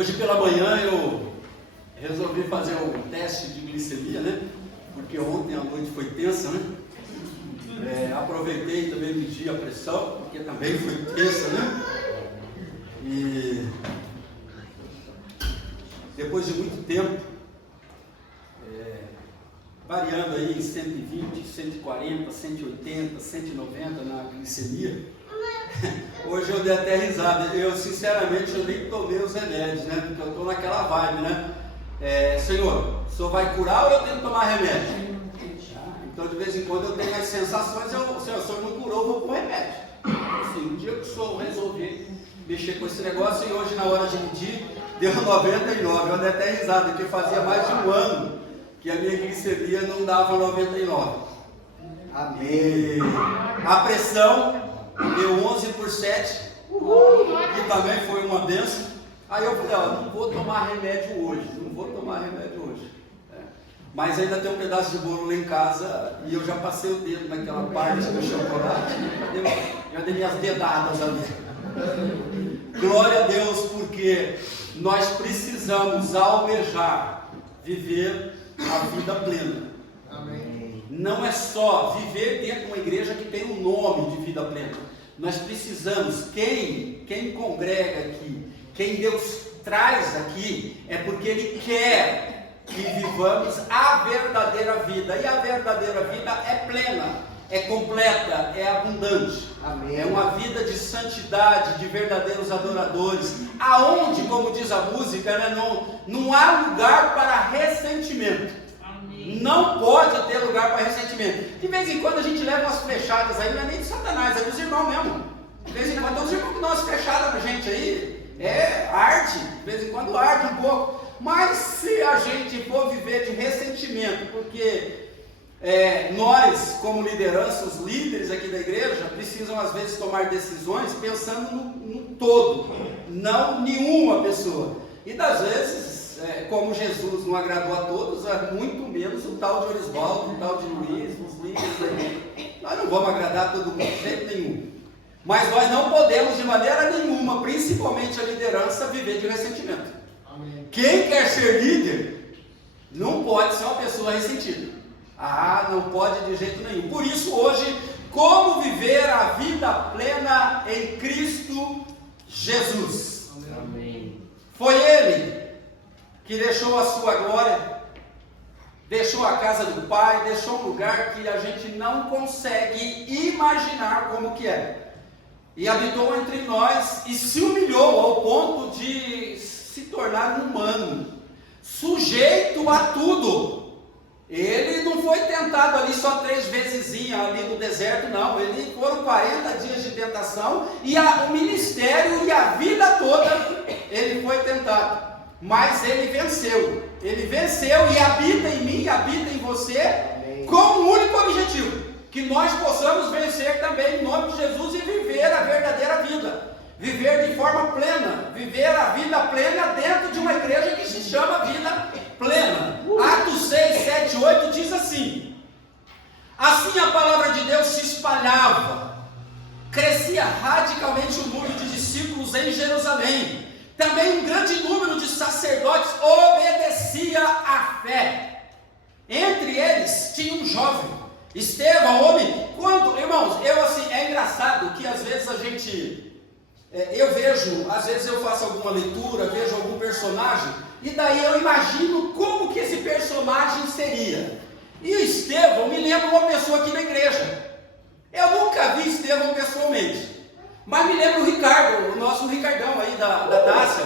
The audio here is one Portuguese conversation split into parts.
Hoje pela manhã eu resolvi fazer um teste de glicemia, né? Porque ontem a noite foi tensa, né? Aproveitei também medi a pressão, porque também foi tensa, né? E depois de muito tempo, variando aí em 120, 140, 180, 190 na glicemia, hoje eu dei até risada. Eu sinceramente eu nem tomei os remédios, né? Porque eu estou naquela vibe, né? Senhor, o senhor vai curar ou eu tenho que tomar remédio? Então de vez em quando eu tenho as sensações, Senhor, o senhor não curou, eu vou pôr remédio. Assim, um dia que o senhor resolver mexer com esse negócio, e hoje na hora de medir deu 99, eu dei até risada, porque fazia mais de um ano que a minha glicemia não dava 99. Amém. A pressão deu 11/7, que também foi uma benção. Aí eu falei, não vou tomar remédio hoje, Mas ainda tem um pedaço de bolo lá em casa e eu já passei o dedo naquela parte do chocolate, já dei minhas dedadas ali. Glória a Deus, porque nós precisamos almejar viver a vida plena. Amém. Não é só viver dentro de uma igreja que tem um nome de vida plena. Nós precisamos, quem congrega aqui, quem Deus traz aqui, é porque Ele quer que vivamos a verdadeira vida. E a verdadeira vida é plena, é completa, é abundante. Amém. É uma vida de santidade, de verdadeiros adoradores, aonde, como diz a música, né, não há lugar para ressentimento. Amém. Não pode ter lugar para ressentimento. De vez em quando a gente leva umas flechadas aí, não é nem de Satanás, é dos irmãos mesmo. De vez em quando tem uns irmãos que dão umas flechadas na gente aí, arte, de vez em quando arde um pouco. Mas se a gente for viver de ressentimento, porque nós, como liderança, os líderes aqui da igreja, precisam às vezes tomar decisões pensando no todo, não nenhuma pessoa. E das vezes, como Jesus não agradou a todos, muito menos o tal de Orisvaldo, o tal de Luiz, os líderes da igreja. Nós não vamos agradar todo mundo de jeito nenhum. Mas nós não podemos de maneira nenhuma, principalmente a liderança, viver de ressentimento. Quem quer ser líder não pode ser uma pessoa ressentida. Não pode de jeito nenhum. Por isso hoje, como viver a vida plena em Cristo Jesus. Amém. Foi Ele que deixou a sua glória, deixou a casa do Pai, deixou um lugar que a gente não consegue imaginar como que é. E habitou entre nós e se humilhou ao ponto de se tornar humano, sujeito a tudo. Ele não foi tentado ali só 3 vezes ali no deserto, não. Ele foram 40 dias de tentação e o ministério e a vida toda ele foi tentado. Mas ele venceu. Ele venceu e habita em mim, habita em você. Amém. Com um único objetivo: que nós possamos vencer também em nome de Jesus e viver a verdadeira vida. Viver de forma plena, viver a vida plena dentro de uma igreja que se chama vida plena. Atos 6, 7, 8 diz assim: assim a palavra de Deus se espalhava, crescia radicalmente o número de discípulos em Jerusalém. Também um grande número de sacerdotes obedecia à fé. Entre eles tinha um jovem, Estevão, homem. Irmãos, é engraçado que às vezes a gente... eu vejo, às vezes eu faço alguma leitura, vejo algum personagem, e daí eu imagino como que esse personagem seria. E Estevão me lembra uma pessoa aqui na igreja. Eu nunca vi Estevão pessoalmente, mas me lembra o Ricardo, o nosso Ricardão aí da Tácia.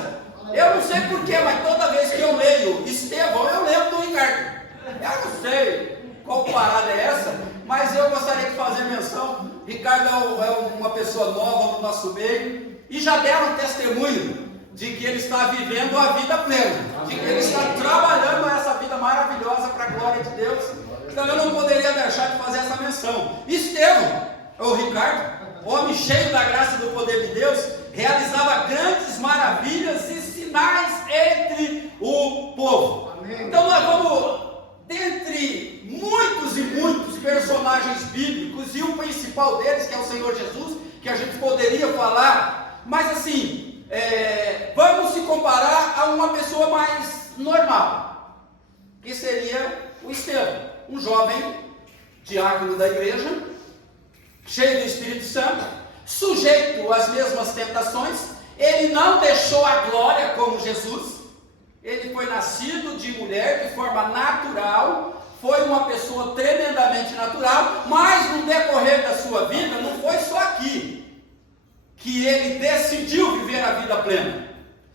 Eu não sei porquê, mas toda vez que eu leio Estevão, eu lembro do Ricardo. Eu não sei qual parada é essa, mas eu gostaria de fazer menção. Ricardo é uma pessoa nova no nosso meio, e já deram testemunho de que ele está vivendo a vida plena, de que ele está trabalhando essa vida maravilhosa para a glória de Deus. Então eu não poderia deixar de fazer essa menção. Estevão, ou Ricardo, homem cheio da graça e do poder de Deus, realizava grandes maravilhas e sinais entre o povo. Amém. Então nós vamos, dentre muitos e muitos personagens bíblicos, e o principal deles, que é o Senhor Jesus, que a gente poderia falar, mas assim, vamos se comparar a uma pessoa mais normal, que seria o Estevão, um jovem diácono da igreja, cheio do Espírito Santo, sujeito às mesmas tentações. Ele não deixou a glória como Jesus, ele foi nascido de mulher de forma natural, foi uma pessoa tremendamente natural, mas no decorrer da sua vida, não foi só aqui que ele decidiu viver a vida plena.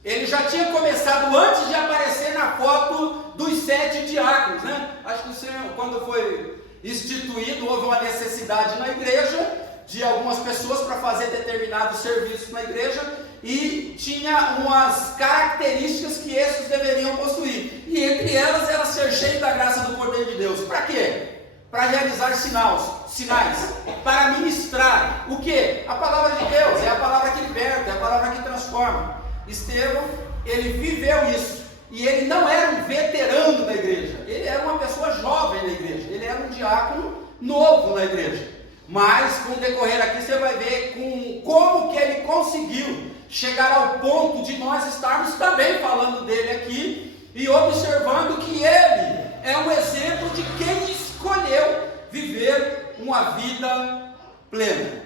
Ele já tinha começado antes de aparecer na foto dos 7 diáconos, né? Acho que o Senhor, quando foi instituído, houve uma necessidade na igreja de algumas pessoas para fazer determinados serviços na igreja, e tinha umas características que esses deveriam possuir, e entre elas era ser cheio da graça do poder de Deus. Para quê? Para realizar sinais, para ministrar o que? A palavra de Deus, é a palavra que liberta, é a palavra que transforma. Estevão, ele viveu isso, e ele não era um veterano da igreja, ele era uma pessoa jovem na igreja, ele era um diácono novo na igreja, mas com o decorrer aqui você vai ver como que ele conseguiu chegar ao ponto de nós estarmos também falando dele aqui, e observando que ele é um exemplo de quem escolheu viver uma vida plena.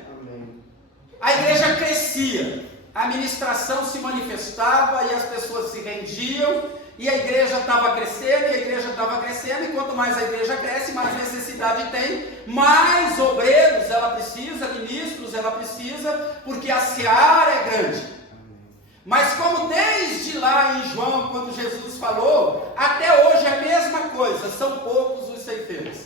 A igreja crescia, a ministração se manifestava e as pessoas se rendiam, e a igreja estava crescendo, e quanto mais a igreja cresce, mais necessidade tem, mais obreiros ela precisa, ministros ela precisa, porque a seara é grande. Mas como desde lá em João, quando Jesus falou, até hoje é a mesma coisa, são poucos os ceifeiros.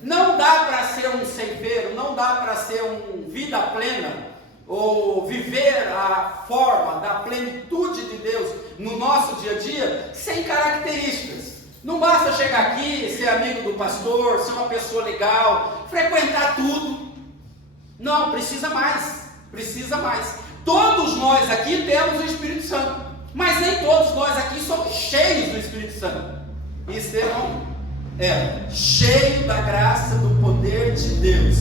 Não dá para ser um ceifeiro, não dá para ser um vida plena, ou viver a forma da plenitude de Deus no nosso dia a dia, sem características. Não basta chegar aqui, ser amigo do pastor, ser uma pessoa legal, frequentar tudo. Não, precisa mais. Todos nós aqui temos o Espírito Santo, mas nem todos nós aqui somos cheios do Espírito Santo. E Estevão era cheio da graça, do poder de Deus,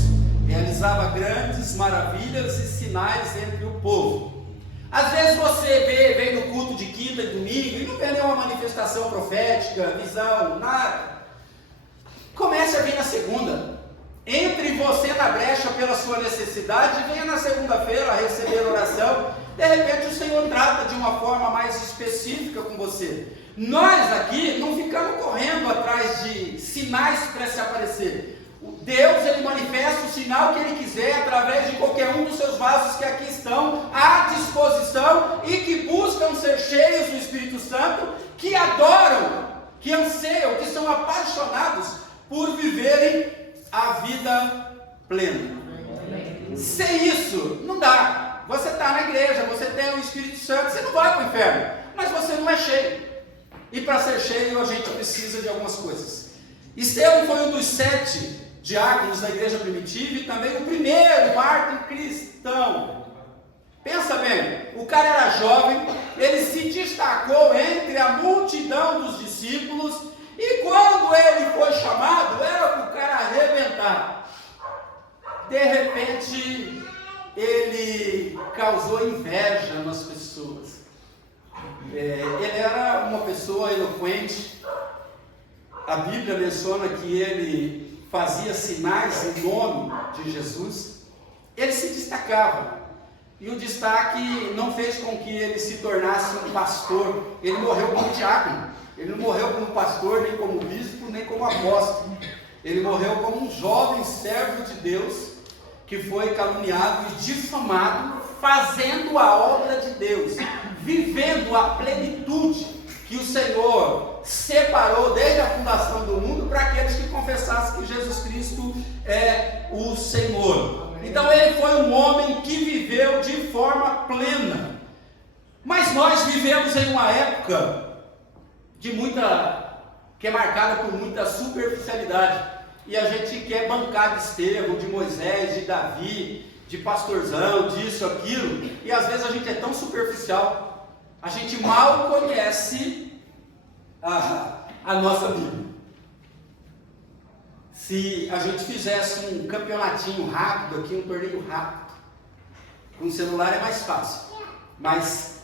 realizava grandes maravilhas e sinais entre o povo. Às vezes você vem no culto de quinta e domingo e não vê nenhuma manifestação profética, visão, nada. Comece a vir na segunda. Entre você na brecha pela sua necessidade, venha na segunda-feira a receber oração. De repente o Senhor trata de uma forma mais específica com você. Nós aqui não ficamos correndo atrás de sinais para se aparecer. Deus, ele manifesta o sinal que ele quiser através de qualquer um dos seus vasos que aqui estão à disposição e que buscam ser cheios do Espírito Santo, que adoram, que anseiam, que são apaixonados por viverem a vida plena. Sem isso, não dá. Você está na igreja, você tem o Espírito Santo, você não vai para o inferno, mas você não é cheio. E para ser cheio, a gente precisa de algumas coisas. Estevão foi um dos 7 diáconos da igreja primitiva e também o primeiro mártir cristão. Pensa bem, o cara era jovem, ele se destacou entre a multidão dos discípulos, e quando ele foi chamado, era para o cara arrebentar. De repente, ele causou inveja nas pessoas. Ele era uma pessoa eloquente. A Bíblia menciona que ele fazia sinais em nome de Jesus. Ele se destacava, e o destaque não fez com que ele se tornasse um pastor. Ele morreu como diácono, ele não morreu como pastor, nem como bispo, nem como apóstolo. Ele morreu como um jovem servo de Deus, que foi caluniado e difamado, fazendo a obra de Deus, vivendo a plenitude que o Senhor separou desde a fundação do mundo para aqueles que confessassem que Jesus Cristo é o Senhor. Então ele foi um homem que viveu de forma plena. Mas nós vivemos em uma época que é marcada por muita superficialidade, e a gente quer bancar de Estevão, de Moisés, de Davi, de pastorzão, disso, aquilo, e às vezes a gente é tão superficial. A gente mal conhece a nossa Bíblia. Se a gente fizesse um campeonatinho rápido aqui, um torneio rápido, com o celular é mais fácil. Mas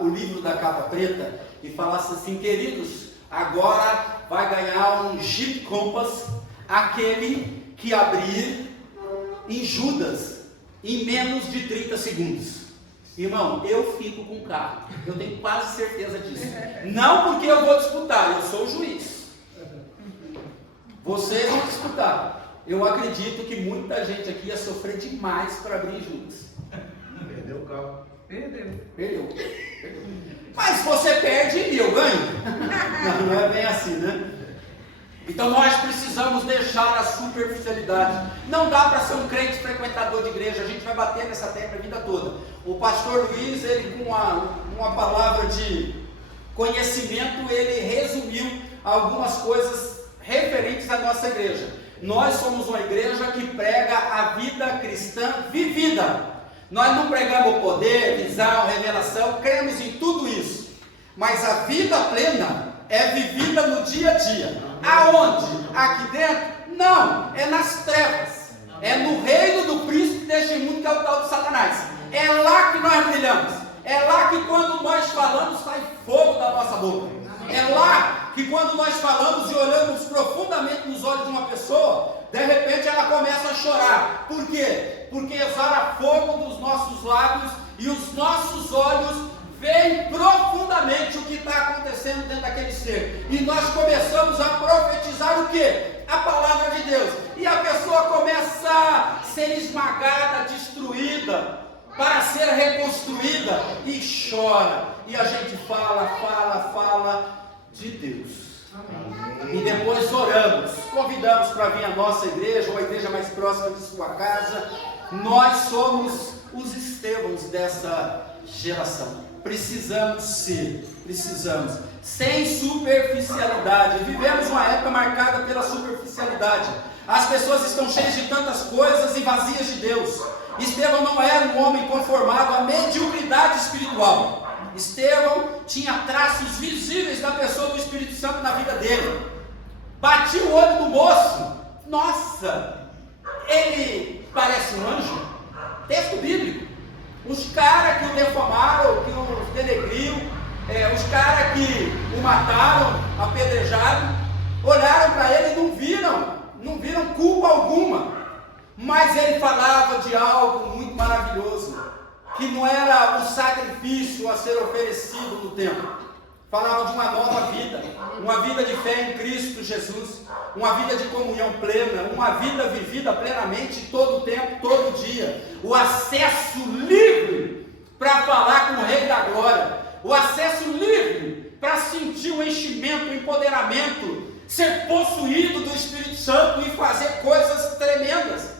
o livro da capa preta, e falasse assim: queridos, agora vai ganhar um Jeep Compass, aquele que abrir em Judas em menos de 30 segundos. Irmão, eu fico com o carro, eu tenho quase certeza disso. Não porque eu vou disputar, eu sou o juiz. Vocês vão disputar. Eu acredito que muita gente aqui ia sofrer demais para abrir em Judas. Perdeu o carro. Perdeu. Mas você perde e eu ganho. Não é bem assim, né? Então nós precisamos deixar a superficialidade. Não dá para ser um crente frequentador de igreja. A gente vai bater nessa tecla a vida toda. O pastor Luiz, ele com uma palavra de conhecimento, ele resumiu algumas coisas referentes à nossa igreja. Nós somos uma igreja que prega a vida cristã vivida. Nós não pregamos poder, visão, revelação, cremos em tudo isso. Mas a vida plena é vivida no dia a dia. Aonde? Aqui dentro? Não, é nas trevas. É no reino do príncipe deste mundo, que é o tal de Satanás. É lá que nós brilhamos. É lá que quando nós falamos sai fogo da nossa boca. É lá que quando nós falamos e olhamos profundamente nos olhos de uma pessoa, de repente ela começa a chorar. Por quê? Porque exala fogo dos nossos lábios e os nossos olhos veem profundamente o que está acontecendo dentro daquele ser. E nós começamos a profetizar o quê? A palavra de Deus. E a pessoa começa a ser esmagada, destruída, para ser reconstruída, e chora. E a gente fala de Deus. Amém. E depois oramos, convidamos para vir à nossa igreja, ou a igreja mais próxima de sua casa. Nós somos os Estevãos dessa geração. Precisamos, sem superficialidade. Vivemos uma época marcada pela superficialidade. As pessoas estão cheias de tantas coisas e vazias de Deus. Estevão não era um homem conformado à mediocridade espiritual. Estevão tinha traços visíveis da pessoa do Espírito Santo na vida dele. Batia o olho do moço. Nossa, ele parece um anjo. Texto bíblico. Os caras que o defamaram, que o denegriam, os caras que o mataram, apedrejaram, olharam para ele e não viram culpa alguma. Mas ele falava de algo muito maravilhoso, que não era o sacrifício a ser oferecido no templo. Falava de uma nova vida, uma vida de fé em Cristo Jesus, uma vida de comunhão plena, uma vida vivida plenamente todo o tempo, todo dia. O acesso livre para falar com o Rei da Glória, o acesso livre para sentir o enchimento, o empoderamento, ser possuído do Espírito Santo e fazer coisas tremendas.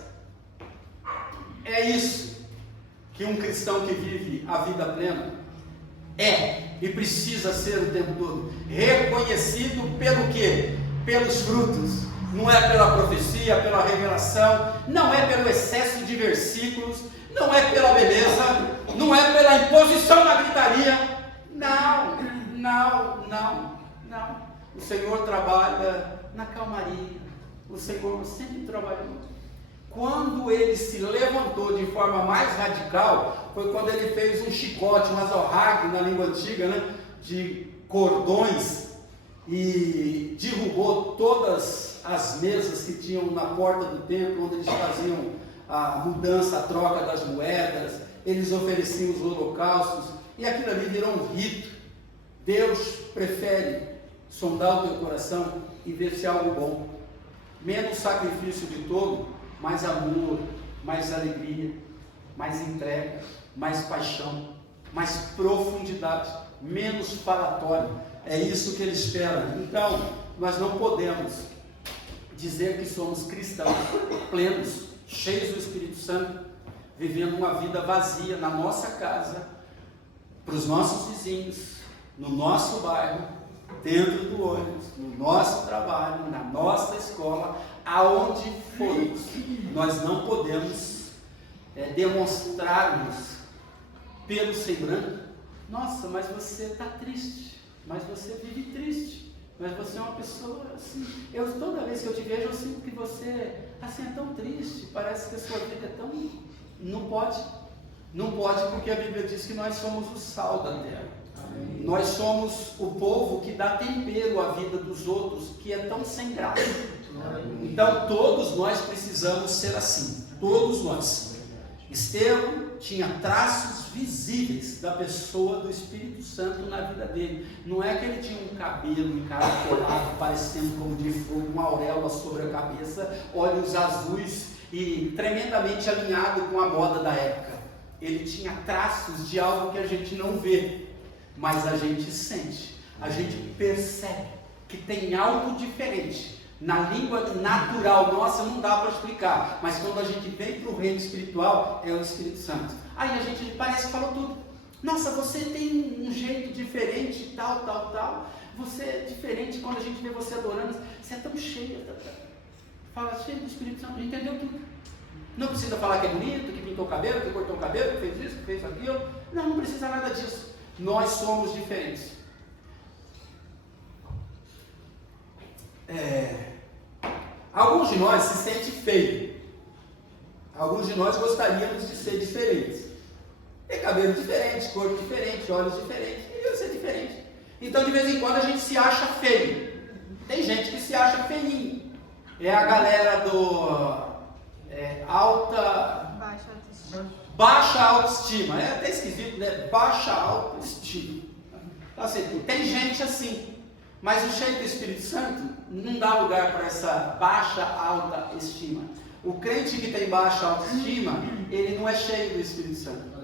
É isso que um cristão que vive a vida plena é e precisa ser o tempo todo. Reconhecido pelo quê? Pelos frutos. Não é pela profecia, pela revelação, não é pelo excesso de versículos, não é pela beleza, não é pela imposição na gritaria. Não. O Senhor trabalha na calmaria. O Senhor sempre trabalhou. Quando ele se levantou de forma mais radical, foi quando ele fez um chicote, um azorrague na língua antiga, né, de cordões, e derrubou todas as mesas que tinham na porta do templo, onde eles faziam a mudança, a troca das moedas, eles ofereciam os holocaustos, e aquilo ali virou um rito. Deus prefere sondar o teu coração e ver se há algo bom. Menos sacrifício de todo, mais amor, mais alegria, mais entrega, mais paixão, mais profundidade, menos falatório. É isso que ele espera. Então, nós não podemos dizer que somos cristãos plenos, cheios do Espírito Santo, vivendo uma vida vazia na nossa casa, para os nossos vizinhos, no nosso bairro, dentro do ônibus, no nosso trabalho, na nossa escola, aonde formos. Nós não podemos demonstrarmos pelo semblante. Nossa, mas você está triste, mas você vive triste, mas você é uma pessoa assim. Toda vez que eu te vejo, eu sinto que você assim, é tão triste, parece que a sua vida é tão... Não Não pode, porque a Bíblia diz que nós somos o sal da terra. Nós somos o povo que dá tempero à vida dos outros, que é tão sem graça. Então todos nós precisamos ser assim, todos nós. Estevão tinha traços visíveis da pessoa do Espírito Santo na vida dele. Não é que ele tinha um cabelo encaracolado, parecendo como de fogo, uma auréola sobre a cabeça, olhos azuis e tremendamente alinhado com a moda da época. Ele tinha traços de algo que a gente não vê, mas a gente sente, a gente percebe que tem algo diferente. Na língua natural nossa não dá para explicar, mas quando a gente vem para o reino espiritual, é o Espírito Santo. Aí a gente parece que falou tudo. Nossa, você tem um jeito diferente, tal. Você é diferente quando a gente vê você adorando. Você é tão cheia. Fala, cheio do Espírito Santo, entendeu tudo. Não precisa falar que é bonito, que pintou o cabelo, que cortou o cabelo, que fez isso, que fez aquilo. Não precisa nada disso. Nós somos diferentes. Alguns de nós se sentem feios. Alguns de nós gostaríamos de ser diferentes. Tem cabelo diferente, corpo diferente, olhos diferentes. E eu ser diferente. Então de vez em quando a gente se acha feio. Tem gente que se acha feinho. É a galera do baixa autoestima. É até esquisito, né? Baixa autoestima. Então, assim, tem gente assim. Mas o cheio do Espírito Santo não dá lugar para essa baixa autoestima. O crente que tem baixa autoestima, ele não é cheio do Espírito Santo.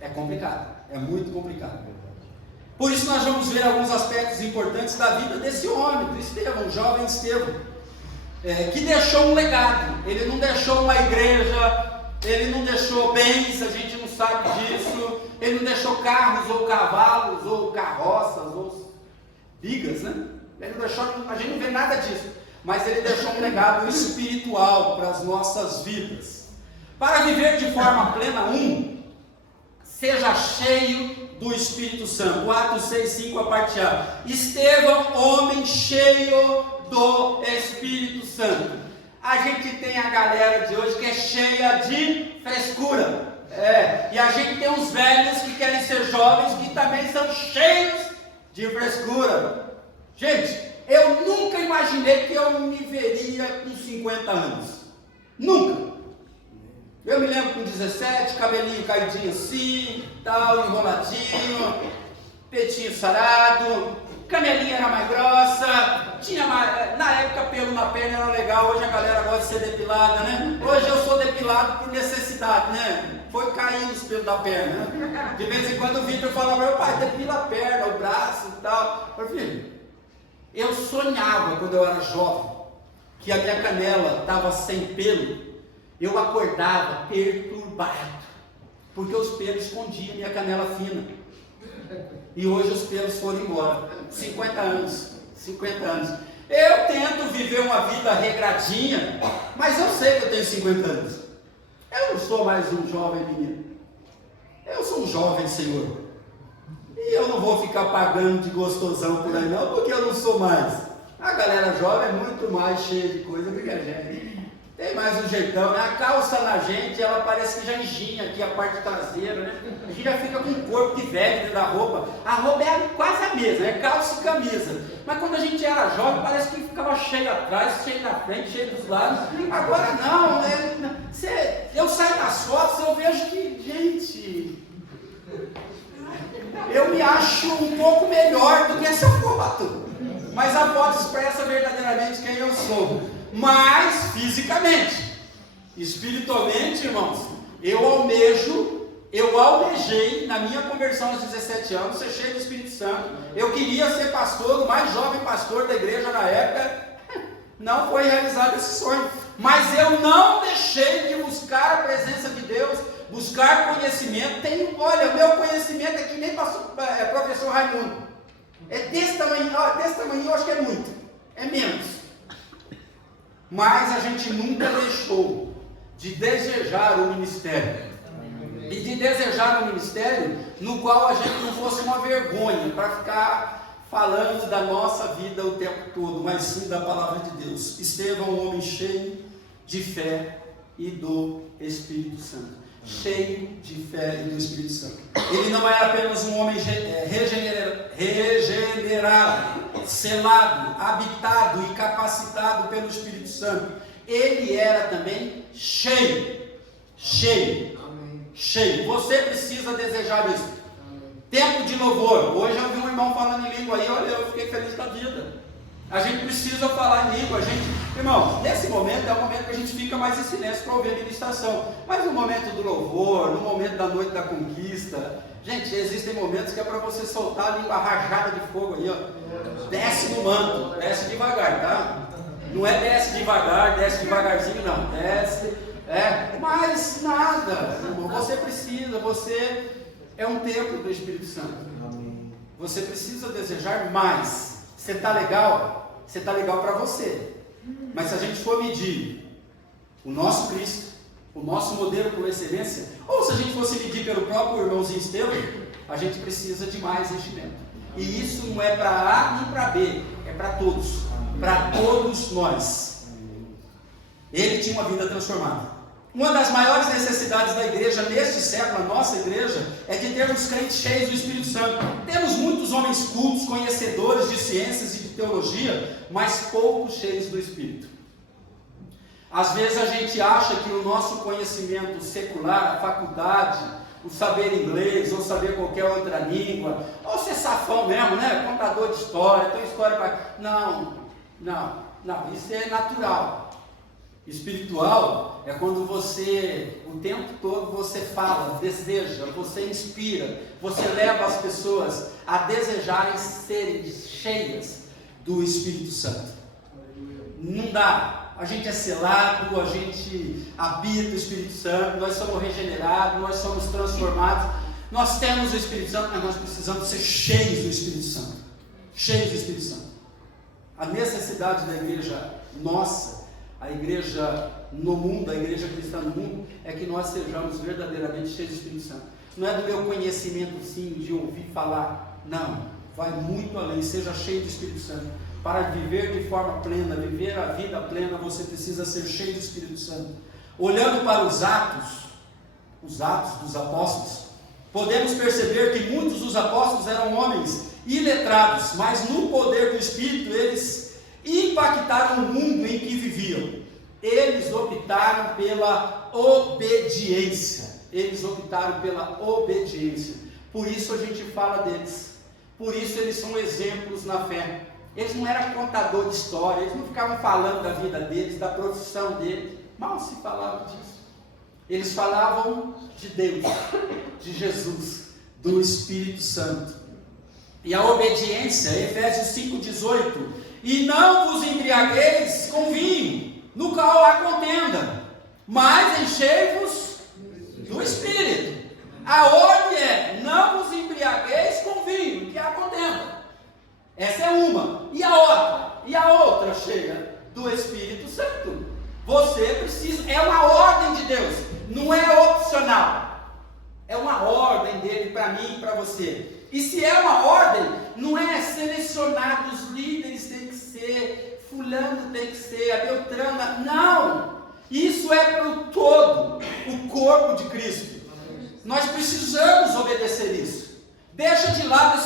É complicado, é muito complicado. Por isso nós vamos ver alguns aspectos importantes da vida desse homem, do Estevão, jovem Estevão, que deixou um legado. Ele não deixou uma igreja, ele não deixou bens, a gente não sabe disso. Ele não deixou carros ou cavalos ou carroças ou vigas, né? Ele deixou, a gente não vê nada disso, mas ele deixou um legado espiritual para as nossas vidas. Para viver de forma plena, seja cheio do Espírito Santo. Atos 6:5, a parte A. Estevão, homem cheio do Espírito Santo. A gente tem a galera de hoje que é cheia de frescura. E a gente tem os velhos que querem ser jovens, que também são cheios de frescura. Gente, eu nunca imaginei que eu me veria com 50 anos. Nunca. Eu me lembro com 17, cabelinho caidinho assim, tal, enroladinho, peitinho sarado, canelinha era mais grossa, tinha mais, na época pelo na perna era legal, hoje a galera gosta de ser depilada, né? Hoje eu sou depilado por necessidade, né? Foi caindo os pelos da perna, né? De vez em quando o Vitor falava, meu pai, depila a perna, o braço e tal. Eu falei, filho, eu sonhava quando eu era jovem, que a minha canela estava sem pelo. Eu acordava perturbado, porque os pelos escondiam minha canela fina. E hoje os pelos foram embora. 50 anos. Eu tento viver uma vida regradinha, mas eu sei que eu tenho 50 anos. Eu não sou mais um jovem menino. Eu sou um jovem senhor. E eu não vou ficar pagando de gostosão por aí não, porque eu não sou mais. A galera jovem é muito mais cheia de coisa do que a gente. Tem mais um jeitão, né? A calça na gente, ela parece que já enginha aqui a parte traseira, né? A gente já fica com o corpo de velho dentro da roupa. A roupa é quase a mesma, é calça e camisa. Mas quando a gente era jovem, parece que ficava cheio atrás, cheio na frente, cheio dos lados. Agora não, né? Eu saio das fotos, eu vejo que, gente, eu me acho um pouco melhor do que essa foto. Mas a foto expressa verdadeiramente quem eu sou. Mas fisicamente, espiritualmente, irmãos, eu almejei na minha conversão aos 17 anos ser cheio do Espírito Santo. Eu queria ser pastor, o mais jovem pastor da igreja na época. Não foi realizado esse sonho, mas eu não deixei de buscar a presença de Deus, buscar conhecimento. Olha, o meu conhecimento é que nem professor Raimundo, é desse tamanho, eu acho que é muito, é menos. Mas a gente nunca deixou de desejar o ministério. E de desejar um ministério no qual a gente não fosse uma vergonha para ficar falando da nossa vida o tempo todo, mas sim da palavra de Deus. Estevão, um homem cheio de fé e do Espírito Santo. cheio de fé e do Espírito Santo. Ele não era apenas um homem regenerado, selado, habitado e capacitado pelo Espírito Santo. Ele era também cheio. Você precisa desejar isso. Tempo de louvor. Hoje eu vi um irmão falando em língua aí, olha, eu fiquei feliz da vida. A gente precisa falar em língua, irmão, nesse momento é o momento que a gente fica mais em silêncio para ouvir a ministração. Mas no momento do louvor, no momento da noite da conquista, gente, existem momentos que é para você soltar a língua rajada de fogo aí, ó. Desce no manto, desce devagar, tá? Não é desce devagar, desce devagarzinho, não. Desce, mas nada, irmão, você precisa, você é um templo do Espírito Santo. Você precisa desejar mais. Você está legal? Você está legal para você. Mas se a gente for medir o nosso Cristo, o nosso modelo por excelência, ou se a gente fosse medir pelo próprio irmãozinho Estevão, a gente precisa de mais investimento. E isso não é para A nem para B, é para todos. Para todos nós. Ele tinha uma vida transformada. Uma das maiores necessidades da igreja neste século, a nossa igreja, é de termos crentes cheios do Espírito Santo. Temos muitos homens cultos, conhecedores de ciências e de teologia, mas poucos cheios do Espírito. Às vezes a gente acha que o nosso conhecimento secular, a faculdade, o saber inglês, ou saber qualquer outra língua, ou ser safão mesmo, né? Contador de história, tem história para... Não, isso é natural. Espiritual é quando você, o tempo todo você fala, deseja, você inspira, você leva as pessoas a desejarem serem cheias do Espírito Santo. Não dá, a gente é selado, a gente habita o Espírito Santo, nós somos regenerados, nós somos transformados, nós temos o Espírito Santo, mas nós precisamos ser cheios do Espírito Santo. Cheios do Espírito Santo. A necessidade da igreja nossa, a igreja no mundo, a igreja cristã no mundo, é que nós sejamos verdadeiramente cheios do Espírito Santo. Não é do meu conhecimento sim, de ouvir falar, não, vai muito além, seja cheio do Espírito Santo. Para viver de forma plena, viver a vida plena, você precisa ser cheio do Espírito Santo. Olhando para os atos dos apóstolos, podemos perceber que muitos dos apóstolos eram homens iletrados, mas no poder do Espírito eles impactaram o mundo em que viviam. Eles optaram pela obediência. Por isso a gente fala deles. Por isso eles são exemplos na fé. Eles não eram contador de história, eles não ficavam falando da vida deles, da profissão deles. Mal se falava disso. Eles falavam de Deus, de Jesus, do Espírito Santo. E a obediência, Efésios 5,18, e não vos embriagueis com vinho, no qual há contenda, mas enchei-vos do Espírito. A ordem é, não vos embriagueis com vinho, que há contenda. Essa é uma. E a outra cheia do Espírito Santo. Você precisa, é uma ordem de Deus, não é opcional. É uma ordem dele para mim e para você. E se é uma ordem, não é selecionado, os líderes tem que ser, fulano tem que ser, a Beltrana, não. Isso é para o todo, o corpo de Cristo. Nós precisamos obedecer isso. Deixa de lado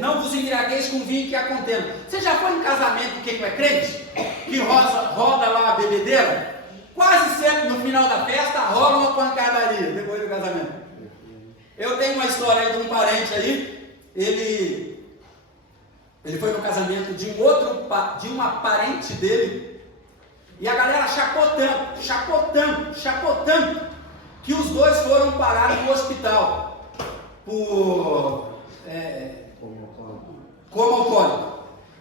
não vos embriagueis com vinho que há contenda. Você já foi em casamento de quem não é crente? Que roda lá a bebedeira? Quase sempre no final da festa rola uma pancadaria depois do casamento. Eu tenho uma história aí de um parente aí, ele foi no casamento de uma parente dele, e a galera chapou tanto, que os dois foram parar no hospital, por coma alcoólico.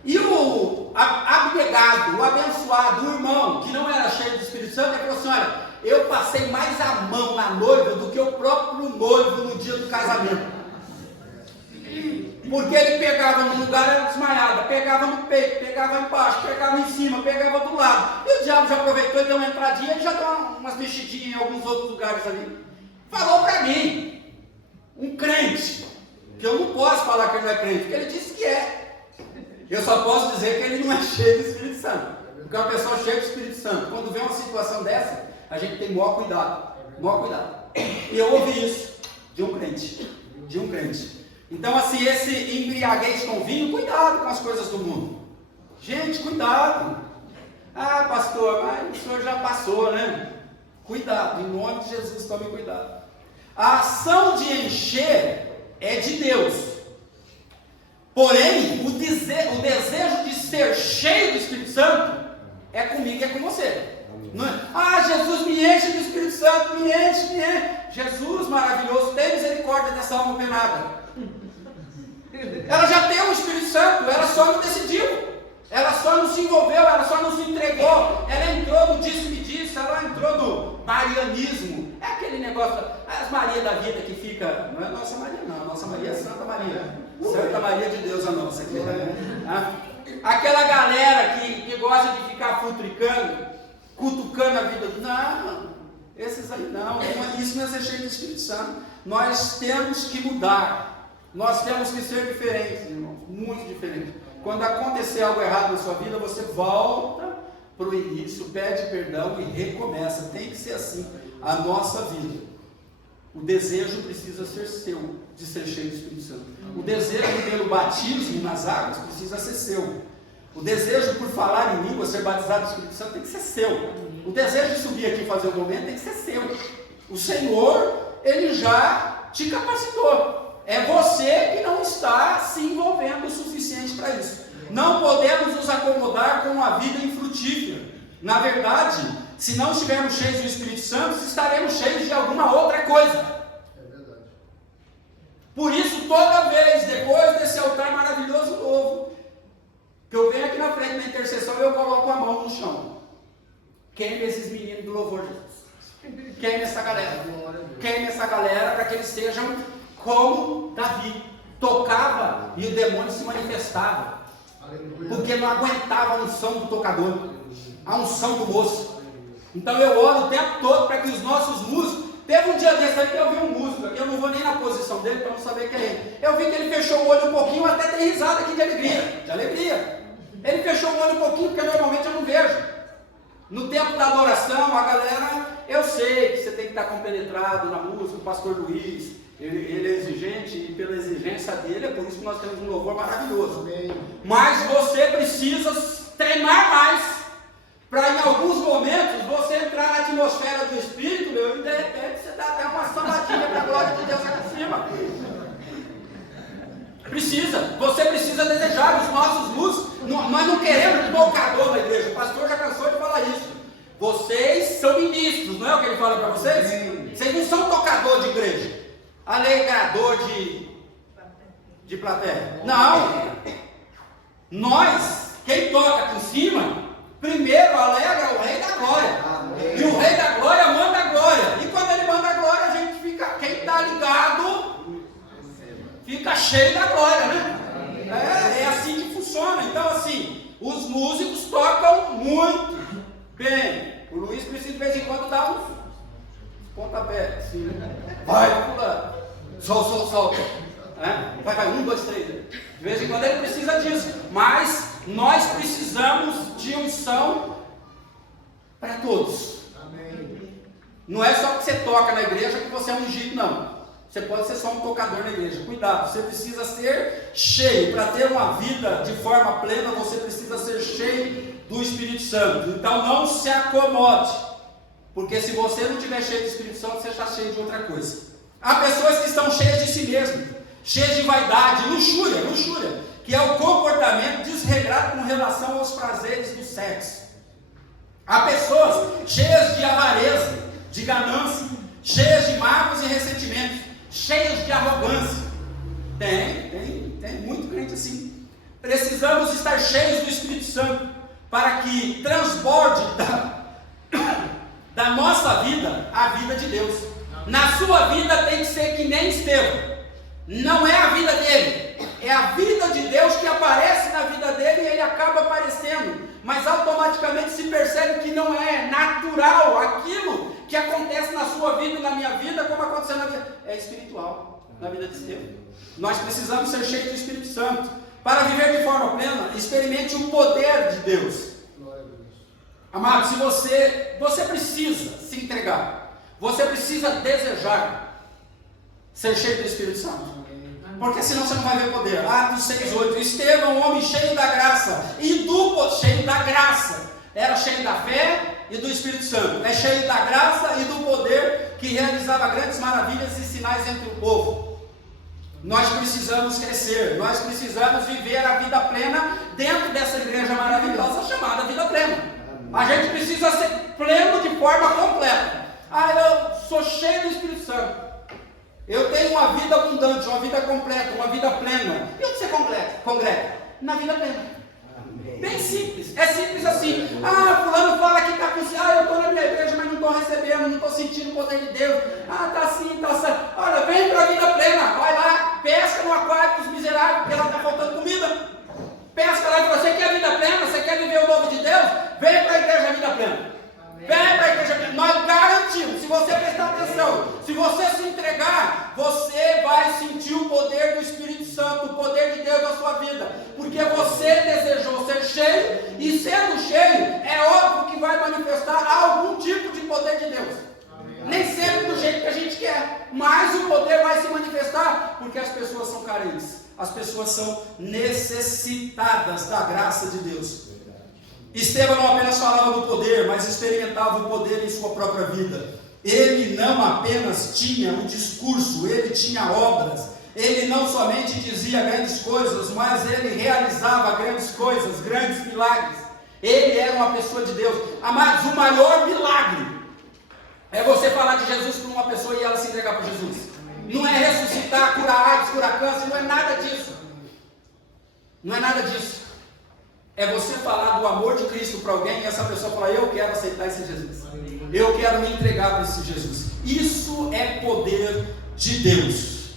E o abnegado, o abençoado, o irmão, que não era cheio do Espírito Santo, ele falou assim, olha, eu passei mais a mão na noiva do que o próprio noivo no dia do casamento. Porque ele pegava no lugar, era desmaiada, pegava no peito, pegava embaixo, pegava em cima, pegava do lado. E o diabo já aproveitou e deu uma entradinha, ele já deu umas mexidinhas em alguns outros lugares ali. Falou para mim, um crente, que eu não posso falar que ele não é crente, porque ele disse que é. Eu só posso dizer que ele não é cheio do Espírito Santo. Porque uma pessoa cheia do Espírito Santo, quando vê uma situação dessa, a gente tem maior cuidado. Maior cuidado. E eu ouvi isso de um crente. Então, assim, esse embriaguez com vinho, cuidado com as coisas do mundo. Gente, cuidado. Ah, pastor, mas o senhor já passou, né? Cuidado, em nome de Jesus, tome cuidado. A ação de encher é de Deus. Porém, o desejo de ser cheio do Espírito Santo é comigo e é com você. Não é? Ah, Jesus, me enche do Espírito Santo, me enche. Jesus, maravilhoso, tem misericórdia dessa alma penada. Ela já tem o Espírito Santo, ela só não decidiu, ela só não se envolveu, ela só não se entregou, ela entrou no disse-me-disse, ela entrou no marianismo. É aquele negócio, as Maria da vida que fica, não é nossa Maria não, nossa Maria é Santa Maria, Santa Maria de Deus a nossa aqui, né? Aquela galera que gosta de ficar futricando, cutucando a vida, não, esses aí não, isso não é ser cheio do Espírito Santo. Nós temos que mudar. Nós temos que ser diferentes, irmãos, muito diferentes. Quando acontecer algo errado na sua vida, você volta para o início, pede perdão e recomeça. Tem que ser assim a nossa vida. O desejo precisa ser seu, de ser cheio do Espírito Santo. O desejo pelo batismo nas águas precisa ser seu. O desejo por falar em língua, ser batizado do Espírito Santo, tem que ser seu. O desejo de subir aqui e fazer o momento tem que ser seu. O Senhor, Ele já te capacitou. É você que não está se envolvendo o suficiente para isso. Não podemos nos acomodar com uma vida infrutífera. Na verdade, se não estivermos cheios do Espírito Santo, estaremos cheios de alguma outra coisa. É verdade. Por isso, toda vez, depois desse altar maravilhoso novo, que eu venho aqui na frente na intercessão, eu coloco a mão no chão. Queime esses meninos do louvor de Deus. Queime essa galera. Queime essa galera para que eles sejam como Davi. Tocava e o demônio se manifestava. Porque não aguentava a unção do tocador, a unção do moço. Então eu oro o tempo todo para que os nossos músicos. Teve um dia desse aí que eu vi um músico, eu não vou nem na posição dele para não saber quem é ele. Eu vi que ele fechou o olho um pouquinho, até tem risada aqui de alegria. Ele fechou o olho um pouquinho, porque normalmente eu não vejo. No tempo da adoração, a galera, eu sei que você tem que estar compenetrado na música, o pastor Luiz. Ele é exigente e pela exigência dele, é por isso que nós temos um louvor maravilhoso. Mas você precisa treinar mais, para em alguns momentos você entrar na atmosfera do Espírito, meu, e de repente você dá até uma sambadinha para a glória de Deus aqui em cima. Você precisa desejar. Os nossos músicos, nós não queremos tocador na igreja, o pastor já cansou de falar isso. Vocês são ministros, não é o que ele fala para vocês? Vocês não são tocador de igreja. Alegrador de plateia. Não. Nós, quem toca aqui em cima, primeiro alegra o Rei da Glória. Amém. E o Rei da Glória manda a glória. E quando ele manda a glória, a gente fica, quem está ligado, fica cheio da glória, né? É assim que funciona. Então, assim, os músicos tocam muito bem. O Luiz precisa de vez em quando dar um pontapé, assim, né? Vai, pula, solta. Vai, 1, 2, 3. De vez em quando ele precisa disso. Mas nós precisamos de unção para todos. Amém. Não é só que você toca na igreja que você é ungido, não. Você pode ser só um tocador na igreja. Cuidado, você precisa ser cheio. Para ter uma vida de forma plena, você precisa ser cheio do Espírito Santo. Então não se acomode. Porque se você não estiver cheio do Espírito Santo, você está cheio de outra coisa. Há pessoas que estão cheias de si mesmo, cheias de vaidade, luxúria, que é o comportamento desregrado com relação aos prazeres do sexo. Há pessoas cheias de avareza, de ganância, cheias de mágoas e ressentimentos, cheias de arrogância. Tem muito crente assim. Precisamos estar cheios do Espírito Santo para que transborde da nossa vida a vida de Deus. Na sua vida tem que ser que nem Estevão. Não é a vida dele, é a vida de Deus que aparece na vida dele e ele acaba aparecendo. Mas automaticamente se percebe que não é natural aquilo que acontece na sua vida e na minha vida, como aconteceu na vida. É espiritual, na vida de Estevão. Nós precisamos ser cheios do Espírito Santo. Para viver de forma plena, experimente o poder de Deus. Amado, se você precisa se entregar, você precisa desejar ser cheio do Espírito Santo, porque senão você não vai ver poder. Atos 6:8, Estevão, um homem cheio da graça, cheio da graça, era cheio da fé e do Espírito Santo, é cheio da graça e do poder, que realizava grandes maravilhas e sinais entre o povo. Nós precisamos crescer, nós precisamos viver a vida plena dentro dessa igreja maravilhosa chamada vida plena. A gente precisa ser pleno de forma completa. Eu sou cheio do Espírito Santo, eu tenho uma vida abundante, uma vida completa, uma vida plena. E onde você congrega? Na vida plena. Bem simples, é simples assim. Fulano fala que está com... eu estou na minha igreja, mas não estou recebendo, não estou sentindo o poder de Deus. Está assim, está assim. Olha, vem para a vida plena, vai lá, pesca no aquário dos miseráveis, porque lá está faltando comida. Pesca lá, você quer vida plena, você quer viver o novo de Deus? Vem para a igreja vida plena. Vem para a igreja plena. Nós garantimos, se você prestar atenção, se você se entregar, você vai sentir o poder do Espírito Santo, o poder de Deus na sua vida, porque você desejou ser cheio, e sendo cheio, é óbvio que vai manifestar algum tipo de poder de Deus. Nem sempre do jeito que a gente quer, mas o poder vai se manifestar, porque as pessoas são carentes, as pessoas são necessitadas da graça de Deus. Estevão não apenas falava do poder, mas experimentava o poder em sua própria vida. Ele não apenas tinha o discurso, ele tinha obras. Ele não somente dizia grandes coisas, mas ele realizava grandes coisas, grandes milagres. Ele era uma pessoa de Deus. Amados, o maior milagre é você falar de Jesus para uma pessoa e ela se entregar para Jesus. Não é ressuscitar, curar AIDS, curar câncer, não é nada disso. Não é nada disso. É você falar do amor de Cristo para alguém e essa pessoa falar: eu quero aceitar esse Jesus, eu quero me entregar para esse Jesus. Isso é poder de Deus.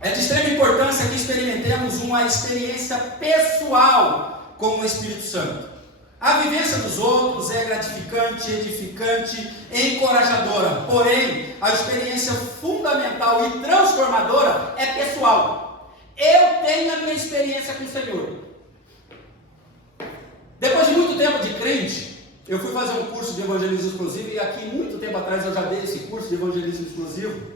É de extrema importância que experimentemos uma experiência pessoal com o Espírito Santo. A vivência dos outros é gratificante, edificante, encorajadora, porém a experiência fundamental e transformadora é pessoal. Eu tenho a minha experiência com o Senhor. Depois de muito tempo de crente, eu fui fazer um curso de evangelismo exclusivo, e aqui muito tempo atrás eu já dei esse curso de evangelismo exclusivo.